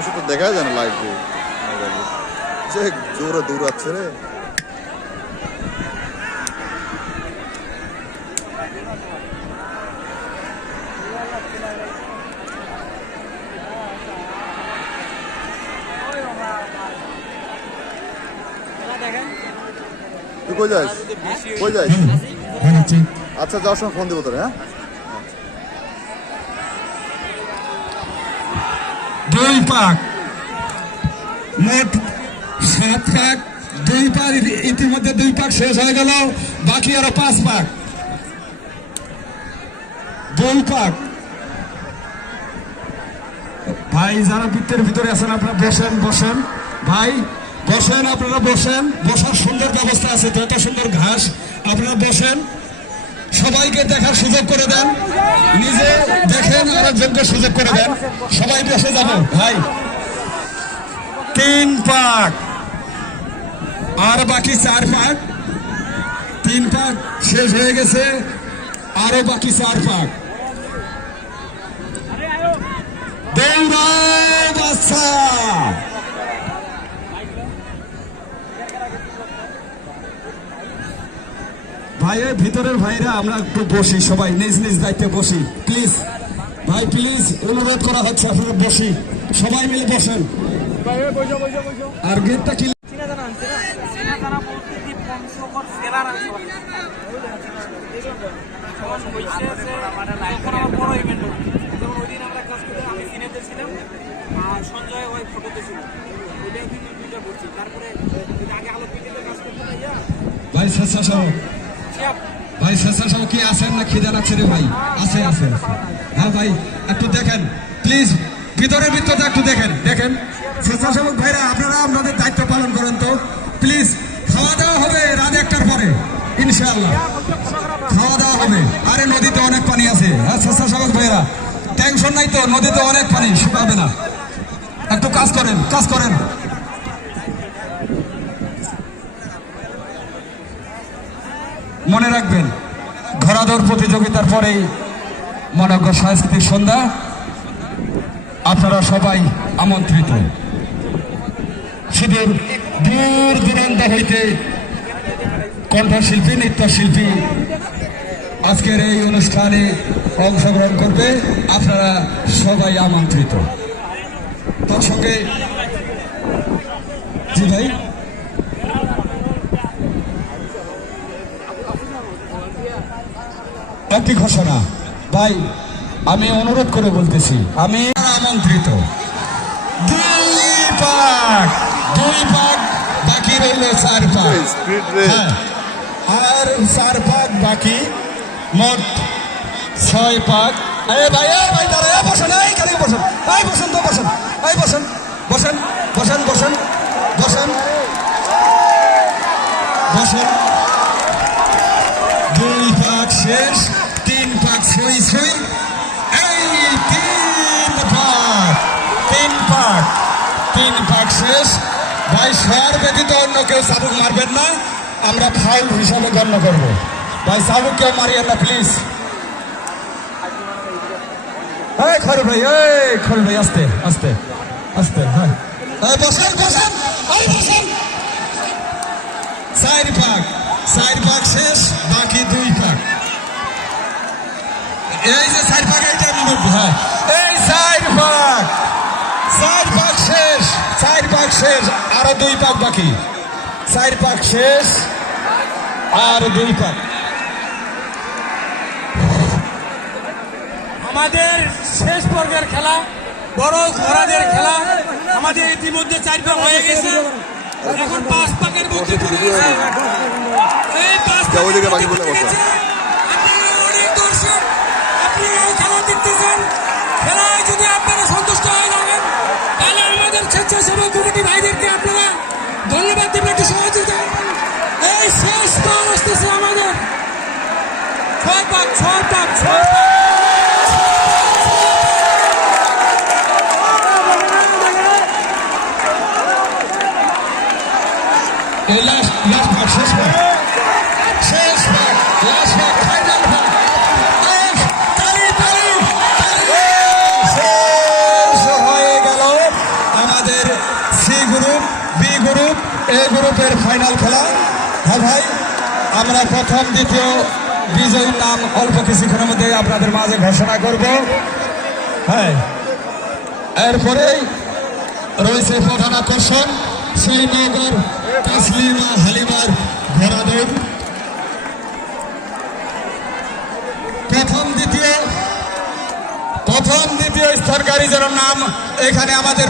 বসে তো দেখা যায় না লাইভে যে জোরে দৌড়াচ্ছে রে। তুই কই যাস? কই যাস? আচ্ছা যাওয়ার সময় ফোন দেবো তোরে হ্যাঁ? দুই পাক। মোট সাত পাক দুই পাক, ইতি- ইতিমধ্যে দুই পাক শেষ হয়ে গেল, বাকি আরও পাঁচ পাক। দুই পাক। ভাই, যারা বৃত্তের ভিতরে আছেন, আপনারা বসেন বসেন। ভাই, বসেন, আপনারা বসেন। বসার সুন্দর ব্যবস্থা আছে, তো এত সুন্দর ঘাস, আপনারা বসেন। সবাইকে দেখার সুযোগ করে দেন। নিজে দেখেন আর একজনকে সুযোগ করে দেন। সবাই বসে যাব। ভাই, তিন পাক। আর বাকি চার পাক। তিন পাক শেষ হয়ে গেছে। আরও বাকি চার পাক। দৌড়াও বাচ্চা ভাইয়ের ভিতরের ভাইরা আমরা একটু বসি, সবাই নিজ নিজ দায়িত্বে বসি। প্লিজ ভাই প্লিজ অনুরোধ করা হচ্ছে আপনারা বসি। সবাই মিলে বসেন। আর গেটটা কি সঞ্জয় না ইয়া ভাই ভাই স্বেচ্ছাসেবক কি আছেন না খিদা লাগছে রে ভাই? আছে আছে আছে। হ্যাঁ ভাই, একটু দেখেন। প্লিজ ভিতরের ভিতরটা একটু দেখেন। দেখেন। স্বেচ্ছাসেবক ভাইরা, আপনারা আপনাদের দায়িত্ব পালন করেন তো। প্লিজ খাওয়া দাওয়া হবে রাত একটার পরে, ইনশাআল্লাহ। খাওয়া দাওয়া হবে। আরে, নদীতে অনেক পানি আছে। হ্যাঁ স্বেচ্ছাসেবক ভাইরা টেনশন নাই তো, নদীতে অনেক পানি, শুকাবে না। একটু কাজ করেন কাজ করেন। মনে রাখবেন, ঘোড়াদৌড় প্রতিযোগিতার পরেই মনজ্ঞ সাংস্কৃতিক সন্ধ্যা। আপনারা সবাই আমন্ত্রিত। সুদূর দূর দূরান্ত হইতে কণ্ঠশিল্পী, নৃত্যশিল্পী আজকের এই অনুষ্ঠানে অংশগ্রহণ করবে। আপনারা সবাই আমন্ত্রিত। তার সঙ্গে জি ভাই। একটি ঘোষণা। ভাই আমি অনুরোধ করে বলতেছি আমি আমন্ত্রিত। দুই পাক দুই পাক বাকি রইল চার পাক। হ্যাঁ, আর চার পাক বাকি মোট ছয় পাক। এ ভাই এ ভাই দাঁড়া এ বসেন এই খালি বসেন এই বসেন তো বসেন শেষ। ভাই সর ব্যতীত অন্য কেউ চাবুক মারবেন না। আমরা ফাউল হিসাবে গণ্য করব। ভাই চাবুক কেউ মারিয়েন না প্লিজ এই খরু ভাই, এই খরু ভাই, আস্তে আস্তে আস্তে হ্যাঁ বসেন বসেন, এই, বসেন। চার পাক চার পাক শেষ, বাকি দুই পাক এই যে চার পাক এইটা আরও দুই পাক বাকি। চার পাক শেষ আর দুই পাক। আমাদের শেষ পর্বের খেলা বড় ঘোড়াদের খেলা আমাদের ইতিমধ্যে চার পাক হয়ে গেছে। এখন পাঁচ পাকের মধ্যে চলে গেছে। এই পাঁচ পাকের বাকিগুলো ছয় পাক ছয় পাক ছয় পাক এই লাস্ট লাস্ট ভাগ শেষ ভাগ শেষ। শেষ হয়ে গেল। এই গ্রুপের ফাইনাল খেলা। হ্যাঁ ভাই, আমরা প্রথম, দ্বিতীয় বিজয়ীর নাম অল্প কিছুক্ষণের মধ্যে আপনাদের মাঝে ঘোষণা করব। হ্যাঁ। এরপরেই রয়েছে প্রধান আকর্ষণ শ্রীনগর তসলিমা হালিমার ঘোড়া প্রথম দ্বিতীয় প্রথম দ্বিতীয় স্তরকারী যেন নাম এখানে আমাদের